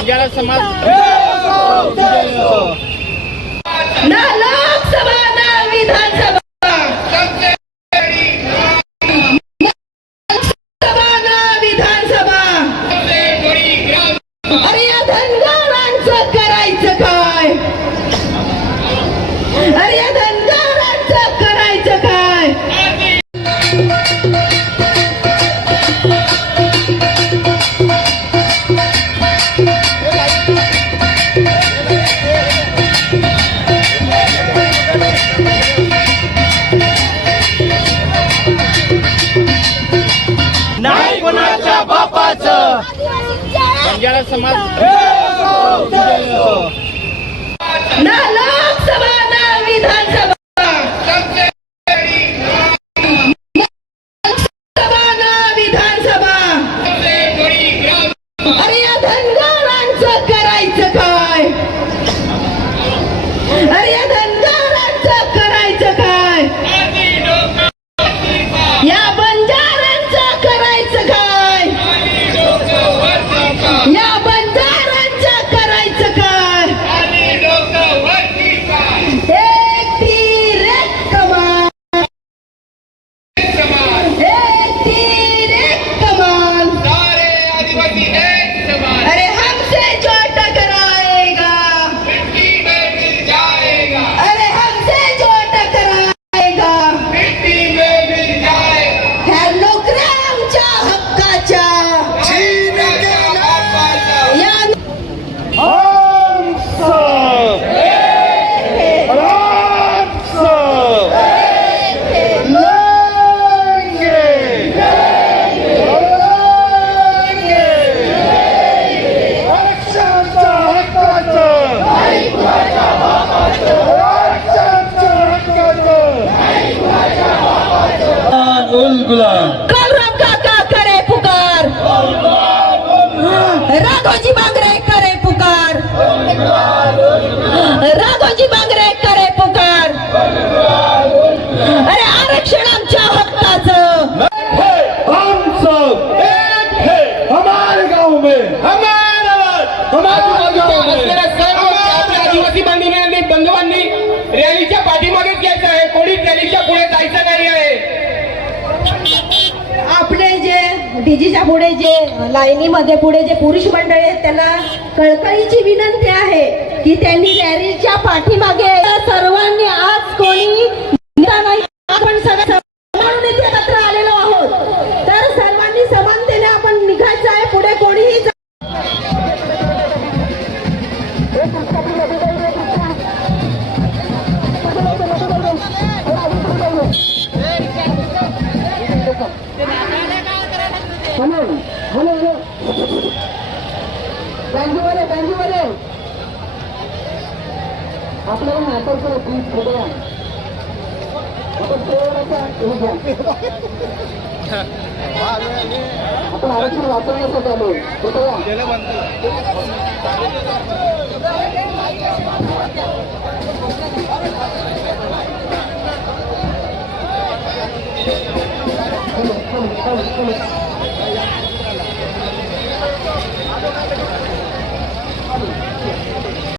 बंजारा समाज ना लोकसभा ना विधानसभा नाही कोणाच्या बापाच. बंजारा समाज. ना लोकसभा ना विधानसभा गुलाम। कौरव काका करे पुकार। राघोजी बांगरे करे पुकार। डीजीच्या पुढे जे लाईनीमध्ये पुढे जे पुरुष मंडळी आहेत त्यांना कळकळीची विनंती आहे की त्यांनी लॅरीच्या पाठीमागे बँजूवाले बँजूवाले आपल्याला नाटकचं प्लीज फोटो आपण आपण आरक्षण वाचवण्यासाठी आलो. Photo Come on, come on, come on, come on.